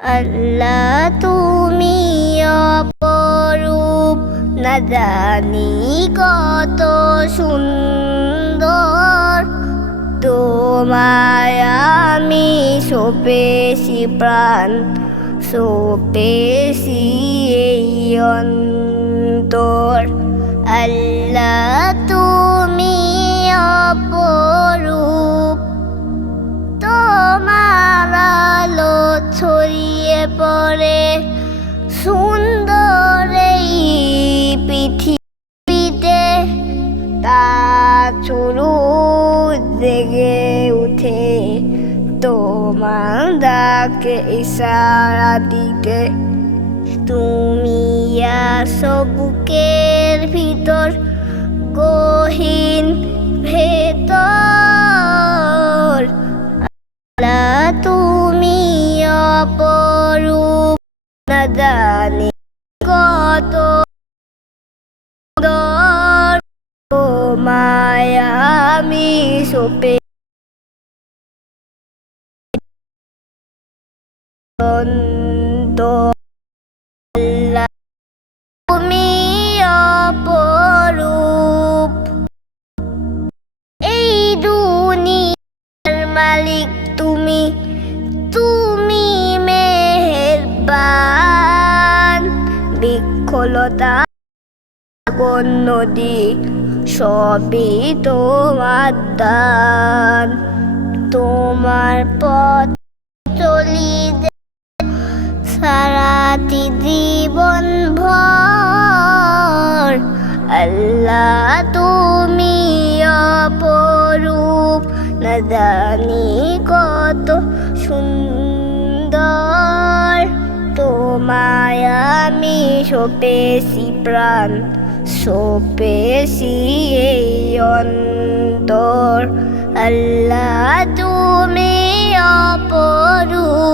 আল্লাহ তুমি অপরূপ, না জানি কত সুন্দর। তোমায় আমি সপেছি প্রাণ, সপেছি এই অন্তর। আল্লাহ তুমি অপরূপ, তোমার আলো ছড়িয়ে পড়ে সুন্দর এই পৃথিবীতে। তাছুরু জেগে উঠে তোমার ডাকে ইশারা দিতে। তুমি আসো বুকের ভিতর, গহীন ভেতর। আল্লাহ তুমি অপরূপ, না জানি কত সুন্দর। তোমায় আমি সপে অন্তর। আল্লাহ তুমি অপরূপ, এই দুনিয়ার মালিক তুমি, তুমি মেহেরবান। বৃক্ষলতা নদী সবই তোমার দান। তোমার পথ চলি সারাটি জীবন ভর। আল্লাহ তুমি অপরূপ, না জানি কত সুন্দর। তোমায় আমি সপেছি প্রাণ, সপেছি এই অন্তর। আল্লাহ তুমি অপরূপ।